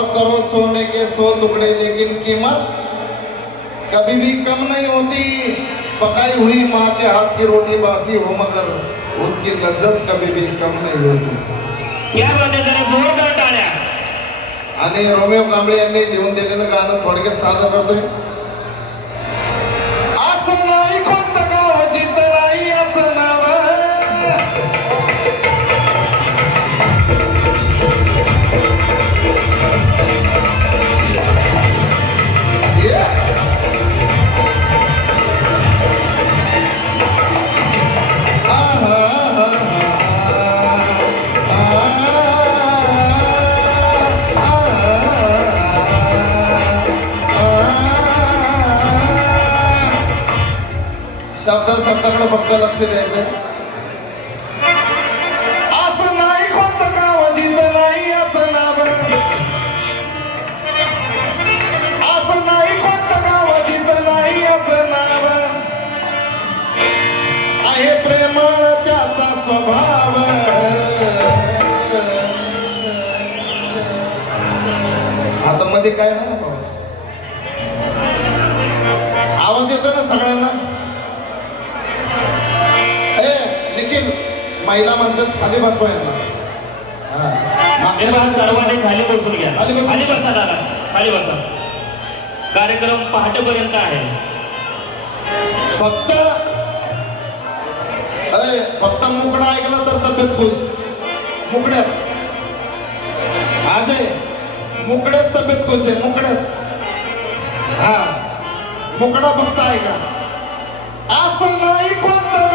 और करो सोने के सौ टुकड़े लेकिन कीमत कभी भी कम नहीं होती। पकाई हुई माँ के हाथ की रोटी बासी हो मगर उसकी लज्जत कभी भी कम नहीं होती। आणि रोमिओ कांबळे यांनी लिहून दिलेलं गाणं थोडक्यात सादर करतोय फक्त लक्ष द्यायचं असं नाही कोणतं गाव जिथं नाही याचं नाव. असं नाही कोणतं गाव जिथं नाही याचं नाव. आहे प्रेमळ त्याचा स्वभाव. आता मध्ये काय ना? महिला म्हणतात खाली बसवा यांना. हा. सर्वांनी खाली बसून घ्या. खाली बसून. खाली बसा दादा. खाली बसा. कार्यक्रम पहाटेपर्यंत आहे. फक्त अरे फक्त मुकडा ऐकला तर तब्येत खुश. मुकड्यात अजय मुकड्यात तब्येत खुश आहे मुकड्यात हा. मुकडा फक्त ऐका. असं नाही कोणतं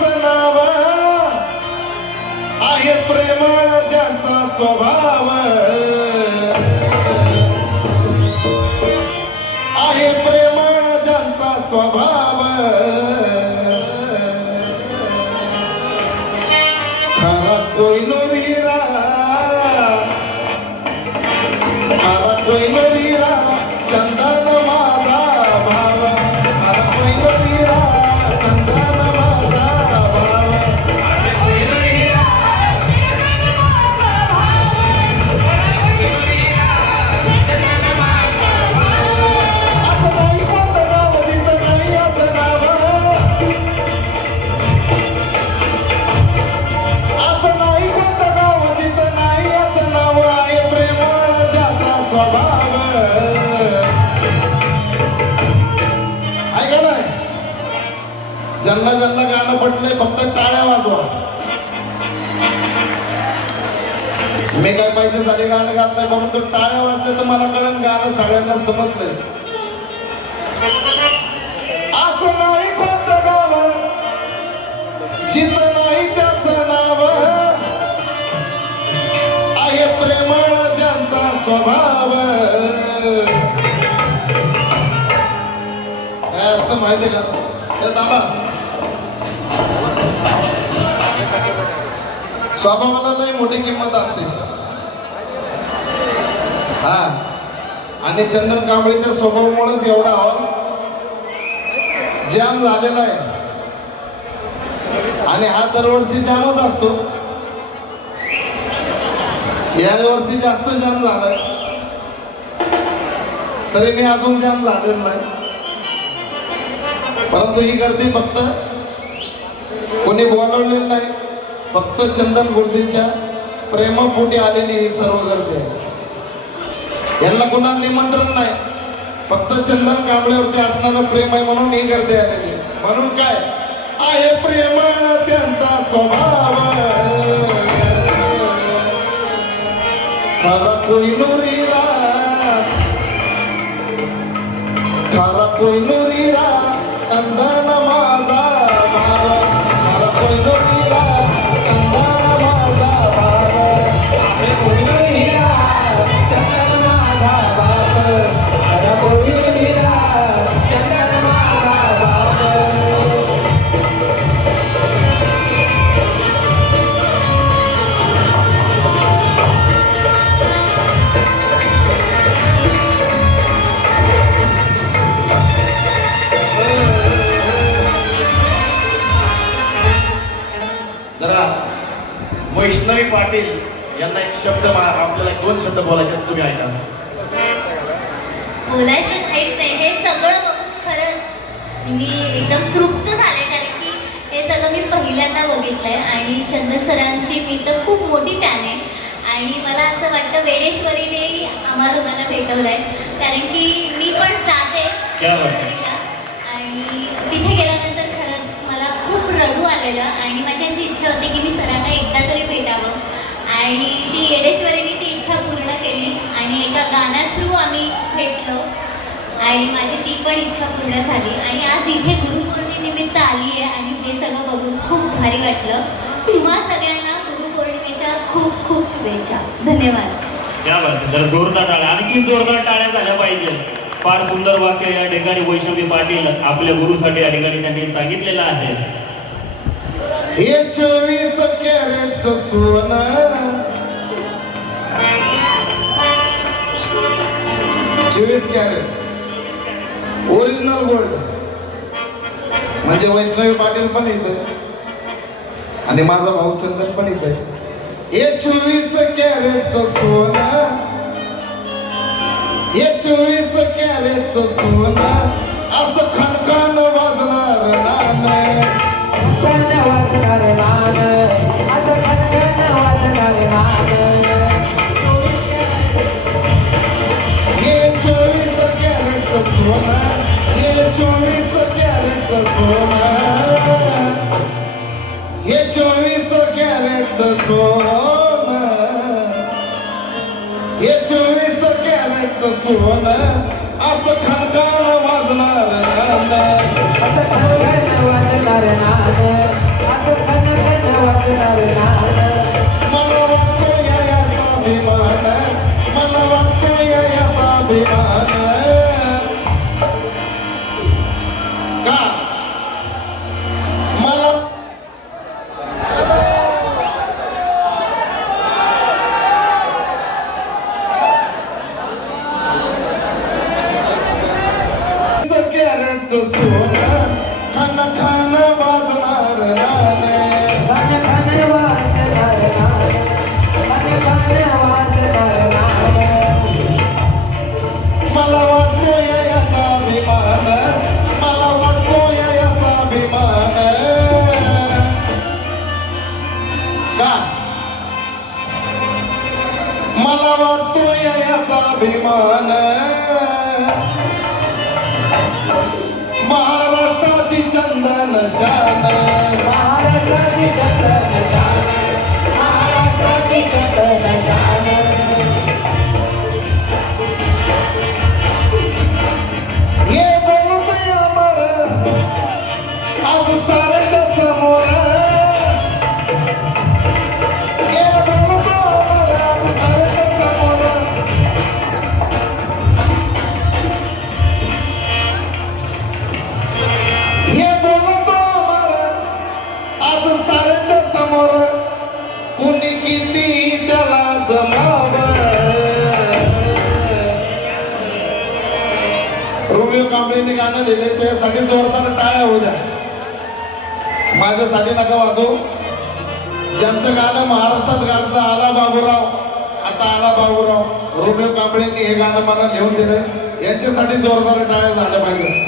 नाही नाव आहे प्रेमळ ज्याचा स्वभाव. ज्यांना ज्यांना गाणं पटलंय फक्त टाळ्या वाजवा. मी काय पाहिजे झाले गाणं गात नाही तो टाळ्या वाजले तर मला कळण गाणं सगळ्यांना समजलंय. असं नाही कोणतं गाव जिथं नाही त्याच नाव आहे. प्रेमळ ज्यांचा स्वभाव काय असतं माहिती का? दादा स्वभावाला नाही मोठी किंमत असते. हा. आणि चंदन कांबळेच्या स्वभावामुळेच एवढा हॉल जाम झालेला आहे. आणि हा दरवर्षी जामच असतो. या वर्षी जास्त जाम झालाय. तरी मी अजून जाम झालेलो नाही. परंतु ही गर्दी फक्त कोणी बोलवलेली नाही. फक्त चंदन गुरुजींच्या प्रेमापोटी आलेली ही सर्व गर्दी आहे. यांना कुणा निमंत्रण नाही. फक्त चंदन कांबळेवरती असणारं प्रेम आहे म्हणून ही गर्दी आलेली म्हणून काय? आहे प्रेम त्यांचा स्वभाव खरा कोहिनुरीला खरा कोहिनुरीला कंदन आपल्याला दोन शब्द बोलायचे तुम्ही ऐका. बोलायचं काहीच नाही. हे सगळं बघून खरंच मी एकदम तृप्त झाले कारण की हे सगळं मी पहिल्यांदा बघितलंय आणि चंदन सरांची मी तर खूप मोठी फॅन आहे. आणि मला असं वाटतं वेडेश्वरीनेही आम्हा दोघांना भेटवलंय. कारण की मी पण जाते क्या बात आहे. वेडेश्वरीला. आणि तिथे गेल्यानंतर खरंच मला खूप रडू आलेलं आणि माझी अशी इच्छा होती की मी सरांना एकदा तरी भेटावं आणि ती येडेश्वरीने ती इच्छा पूर्ण केली आणि एका गाण्या थ्रू आम्ही भेटलो आणि माझी ती पण इच्छा पूर्ण झाली. आणि आज इथे गुरुपौर्णिमेनिमित्त आली आहे आणि हे सगळं बघून खूप भारी वाटलं. तुम्हा सगळ्यांना गुरुपौर्णिमेच्या खूप खूप शुभेच्छा. धन्यवाद. जरा जोरदार टाळ्या. आणखी जोरदार टाळ्या झाल्या पाहिजे फार सुंदर वाक्य या ठिकाणी वैष्णवी पाटील आपल्या गुरुसाठी या ठिकाणी त्यांनी सांगितलेलं आहे. हे चोवीस कॅरेटचं सोनं चोवीस कॅरेट. ओरिजिनल गोल्ड म्हणजे वैष्णवी पाटील पण येत आणि माझा भाऊ चंदन पण येत हे चोवीस कॅरेटच सोना. हे चोवीस कॅरेटच सोना. असं खणखान वाजणार नाणं. चोवीस कॅरेटचं सोनं. हे चोवीस कॅरेटचं सोनं. हे चोवीस असं वाजणार असं असं मला वाटतो या याचा अभिमान. मला वाटतो या याचा अभिमान. सोनं खान खान वाजणार. मला वाटतो या याचा अभिमान मला याचा अभिमान. का? मला वाटतो या याचा अभिमान. महाराष्ट्राची चंदन शान महाराष्ट्राची चंदन शान, कांबळेने गाणं लिहिले त्यासाठी जोरदार टाळ्या होऊ द्या. माझ्यासाठी नका वाजू ज्यांचं गाणं महाराष्ट्रात गाजलं आला बाबूराव. आता आला बाबूराव. रोमिओ कांबळेंनी हे गाणं मला लिहून दिलं यांच्यासाठी जोरदार टाळ्या झाल्या पाहिजे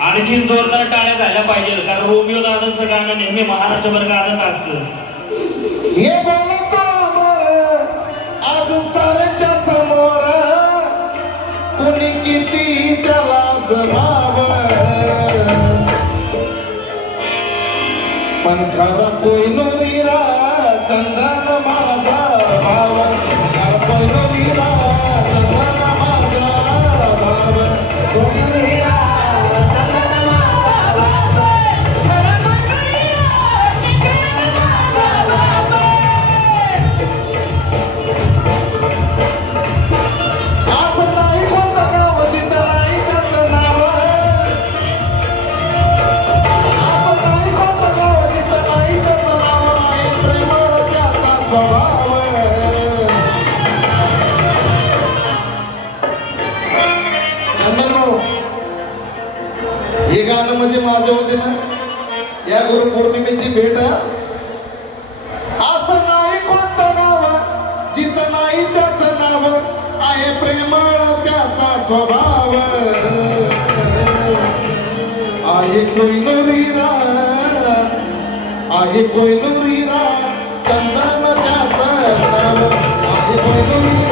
आणखी जोरदार टाळ्या झाल्या पाहिजे कारण रोमिओ दादांचं गाणं नेहमी महाराष्ट्रभर गाजत असतं. हे बोलतो पण खरं कोई कोयनोरीरा चंदन माझा भाव हे गाणं म्हणजे माझे होते ना या गुरु पौर्णिमेची भेट असं नाही कोणतं नाव जिथं आहे प्रेमळ त्याचा स्वभाव. आहे कोयनुरीरा आहे कोयनुरीरा चंदन